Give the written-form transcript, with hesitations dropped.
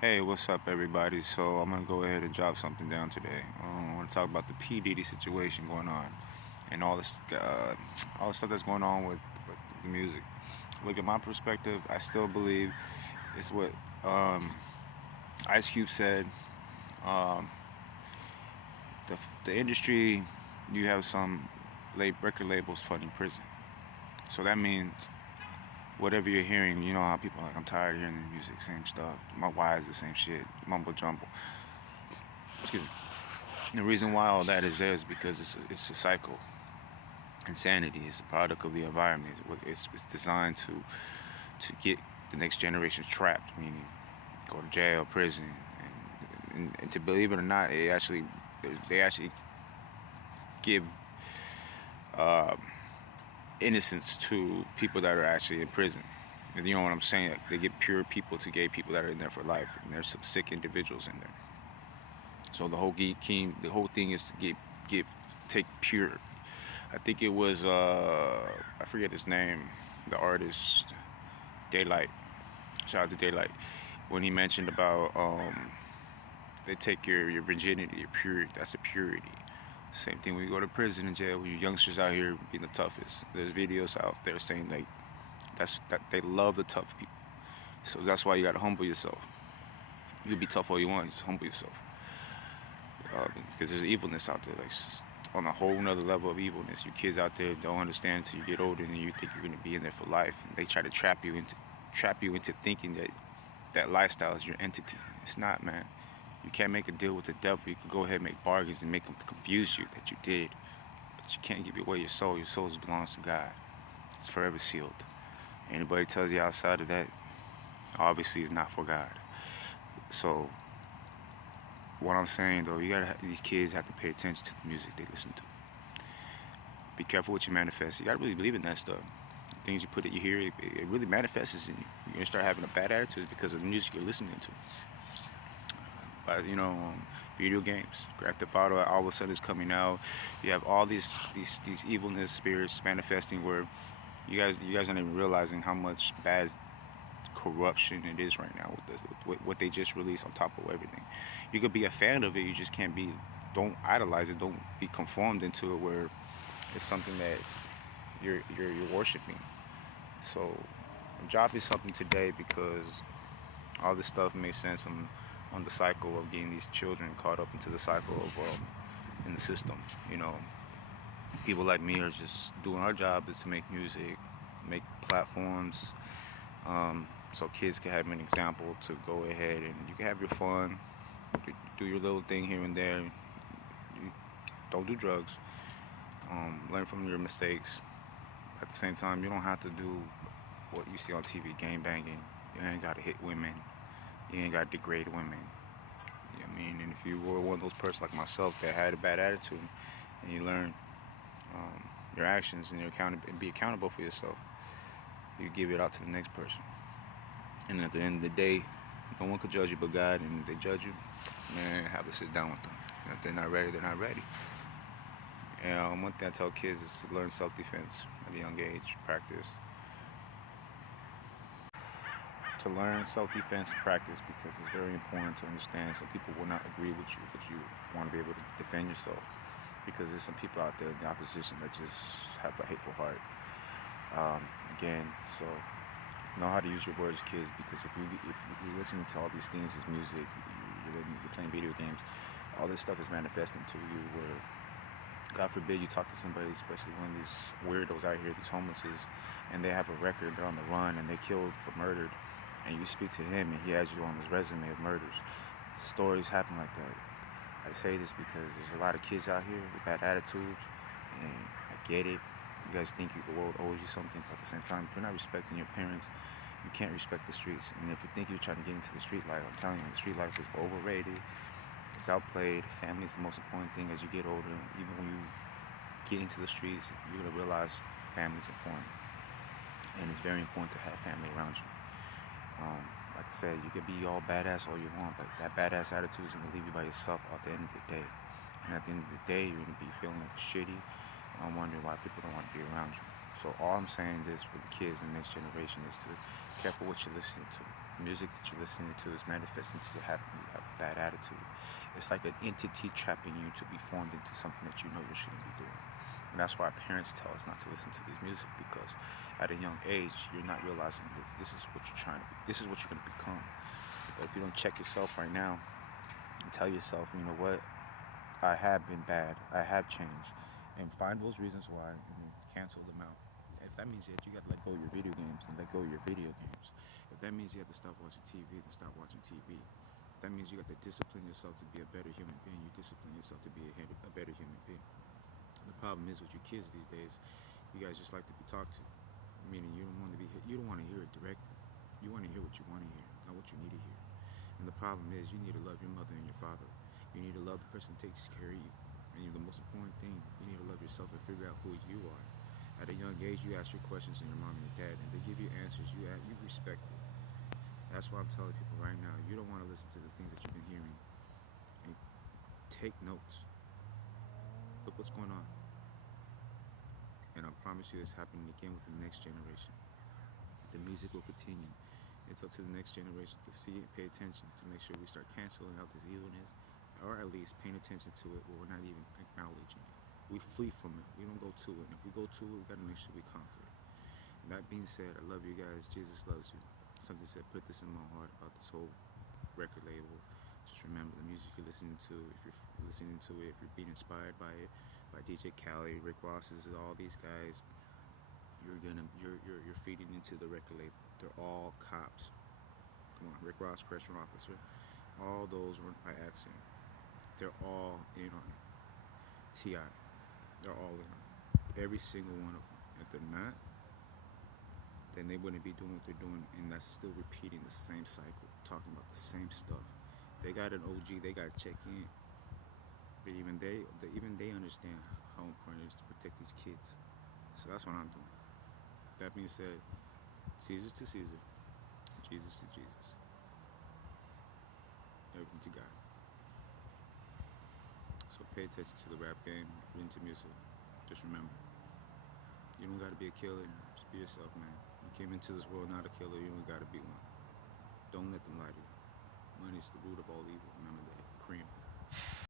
Hey, what's up, everybody? So I'm gonna go ahead and drop something down today. I want to talk about the P Diddy situation going on, and all the stuff that's going on with the music. Look at my perspective. I still believe it's what um, Ice Cube said. Um, the industry, you have some record labels funding prison. So that means whatever you're hearing, you know how people are like, I'm tired of hearing the music, same stuff. My why is the same shit, mumble jumble. Excuse me. And the reason why all that is there is because it's a cycle. Insanity is a product of the environment. It's designed to get the next generation trapped, meaning go to jail, prison, and to believe it or not, they actually give uh, innocence to people that are actually in prison. And you know what I'm saying? Like, they get pure people to gay people that are in there for life, and there's some sick individuals in there. So the whole thing is to get take pure. I think it was I forget his name, the artist Daylight. Shout out to Daylight when he mentioned about they take your virginity, your purity. That's a purity. Same thing when you go to prison and jail. When you youngsters out here being the toughest. There's videos out there saying like that they love the tough people. So that's why you gotta humble yourself. You can be tough all you want, just humble yourself. Because there's evilness out there, like on a whole nother level of evilness. You kids out there don't understand until you get older, and you think you're gonna be in there for life. And they try to trap you into thinking that that lifestyle is your entity. It's not, man. You can't make a deal with the devil. You can go ahead and make bargains and make him confuse you that you did, but you can't give away your soul. Your soul belongs to God. It's forever sealed. Anybody tells you outside of that, obviously, is not for God. So what I'm saying though, these kids have to pay attention to the music they listen to. Be careful what you manifest. You gotta really believe in that stuff. Things you put it, you hear, it really manifests in you. You're gonna start having a bad attitude because of the music you're listening to. But video games, Grand Theft Auto, all of a sudden is coming out. You have all these evilness spirits manifesting where you guys aren't even realizing how much bad corruption it is right now with what they just released on top of everything. You could be a fan of it, you just can't be. Don't idolize it. Don't be conformed into it where it's something that you're worshiping. So I'm dropping something today because all this stuff makes sense on the cycle of getting these children caught up into the cycle of in the system. You know, people like me are just doing our job is to make music, make platforms, so kids can have an example to go ahead and you can have your fun, do your little thing here and there. You don't do drugs. Learn from your mistakes. At the same time, you don't have to do what you see on TV, gang banging. You ain't got to hit women. You ain't got to degrade women. You know what I mean? And if you were one of those persons like myself that had a bad attitude, and you learn your actions and and be accountable for yourself, you give it out to the next person. And at the end of the day, no one could judge you but God. And if they judge you, man, have to sit down with them. And if they're not ready, they're not ready. And one thing I tell kids is to learn self-defense at a young age, practice. To learn self-defense and practice because it's very important to understand. Some people will not agree with you, but you want to be able to defend yourself because there's some people out there in the opposition that just have a hateful heart. Again, so know how to use your words, kids, because if you're listening to all these things, this music, you're playing video games, all this stuff is manifesting to you. Where God forbid you talk to somebody, especially one of these weirdos out here, these homelesses, and they have a record, they're on the run, and they killed for murdered, and you speak to him, and he has you on his resume of murders. Stories happen like that. I say this because there's a lot of kids out here with bad attitudes, and I get it. You guys think the world owes you something, but at the same time, if you're not respecting your parents, you can't respect the streets. And if you think you're trying to get into the street life, I'm telling you, the street life is overrated. It's outplayed. Family is the most important thing as you get older. Even when you get into the streets, you're gonna realize family is important, and it's very important to have family around you. Um, like I said, you could be all badass all you want, but that badass attitude is gonna leave you by yourself at the end of the day. And at the end of the day, you're gonna be feeling shitty. And I'm wondering why people don't want to be around you. So all I'm saying is for the kids and the next generation is to be careful what you're listening to. The music that you're listening to is manifesting to you have a bad attitude. It's like an entity trapping you to be formed into something that you know you shouldn't be doing. And that's why parents tell us not to listen to this music, because at a young age you're not realizing this is what you're trying to be. This is what you're going to become. But if you don't check yourself right now and tell yourself, you know what, I have been bad, I have changed, and find those reasons why and then cancel them out. If that means that you got to let go of your video games, then let go of your video games. If that means you have to stop watching TV, then stop watching TV. If that means you got to discipline yourself to be a better human being, you discipline yourself to be a better human being. The problem is with your kids these days, you guys just like to be talked to, meaning you don't want to be you don't want to hear it directly. You want to hear what you want to hear, not what you need to hear. And the problem is you need to love your mother and your father. You need to love the person that takes care of you. And the most important thing, you need to love yourself and figure out who you are. At a young age, you ask your questions to your mom and your dad, and they give you answers. You respect it. That's why I'm telling people right now. You don't want to listen to the things that you've been hearing. And take notes. Look what's going on. And I promise you, it's happening again with the next generation. The music will continue. It's up to the next generation to see it and pay attention, to make sure we start canceling out this evilness, or at least paying attention to it where we're not even acknowledging it. We flee from it. We don't go to it. And if we go to it, we gotta make sure we conquer it. And that being said, I love you guys. Jesus loves you. Something said, put this in my heart about this whole record label. Just remember the music you're listening to. If you're listening to it, if you're being inspired by it, by DJ Khaled, Rick Ross's, all these guys, you're feeding into the record label. They're all cops. Come on, Rick Ross, correctional officer. All those were by accident. They're all in on it. T.I. They're all in on it. Every single one of them. If they're not, then they wouldn't be doing what they're doing, and that's still repeating the same cycle, talking about the same stuff. They got an OG, they got to check in, but even they understand how important it is to protect these kids. So that's what I'm doing. That being said, Caesar to Caesar, Jesus to Jesus, everything to God. So pay attention to the rap game. If you're into music, just remember, you don't gotta be a killer. Just be yourself, man. You came into this world not a killer. You don't gotta be one. Don't let them lie to you. Money is the root of all evil. Remember that. Cream.